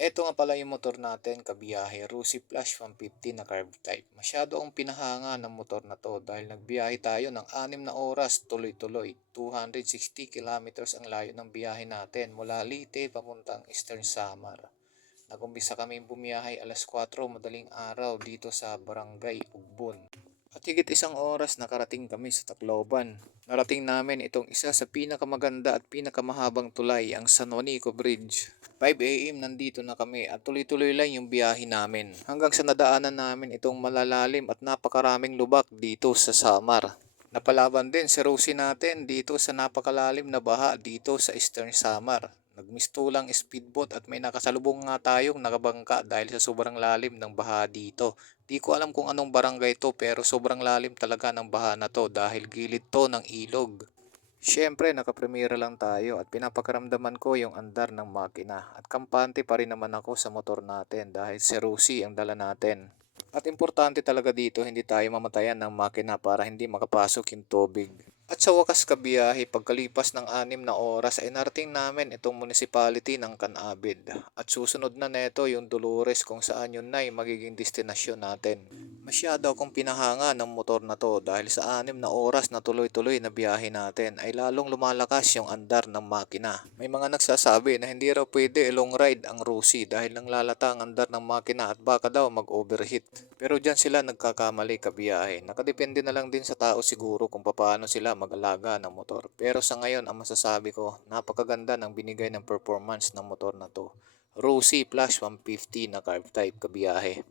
Eto nga pala yung motor natin kabiyahe, Rusi Flash 150 na carb type. Masyado ang pinahanga ng motor na to dahil nagbiyahe tayo ng 6 na oras tuloy-tuloy. 260 kilometers ang layo ng biyahe natin mula Leyte papuntang Eastern Samar. Nagumpisa kami bumiyahe alas 4 madaling araw dito sa Barangay Ugbon. At higit 1 oras nakarating kami sa Tacloban. Narating namin itong isa sa pinakamaganda at pinakamahabang tulay, ang San Juanico Bridge. 5 AM nandito na kami at tuloy-tuloy lang yung biyahe namin. Hanggang sa nadaanan namin itong malalalim at napakaraming lubak dito sa Samar. Napalaban din si Rosie natin dito sa napakalalim na baha dito sa Eastern Samar. Nagmistulang speedboat at may nakasalubong nga tayong nakabangka dahil sa sobrang lalim ng baha dito. Di ko alam kung anong barangay to pero sobrang lalim talaga ng baha na to dahil gilid to ng ilog. Siyempre nakapremera lang tayo at pinapakaramdaman ko yung andar ng makina at kampante pa rin naman ako sa motor natin dahil si Rosie ang dala natin. At importante talaga dito hindi tayo mamatayan ng makina para hindi makapasok yung tubig. At sa wakas kabiyahe, pagkalipas ng 6 na oras ay narating namin itong municipality ng Canabid. At susunod na neto yung Dolores kung saan yun na magiging destinasyon natin. Masyado akong pinahanga ng motor na to dahil sa 6 na oras na tuloy-tuloy na biyahe natin ay lalong lumalakas yung andar ng makina. May mga nagsasabi na hindi raw pwede long ride ang Rusi dahil nang lalata ang andar ng makina at baka daw mag-overheat. Pero dyan sila nagkakamali kabiyahe. Nakadepende na lang din sa tao siguro kung paano sila mag-alaga ng motor. Pero sa ngayon ang masasabi ko, napakaganda ng binigay ng performance ng motor na to. Rusi Plus 150 na carb type kabiyahe.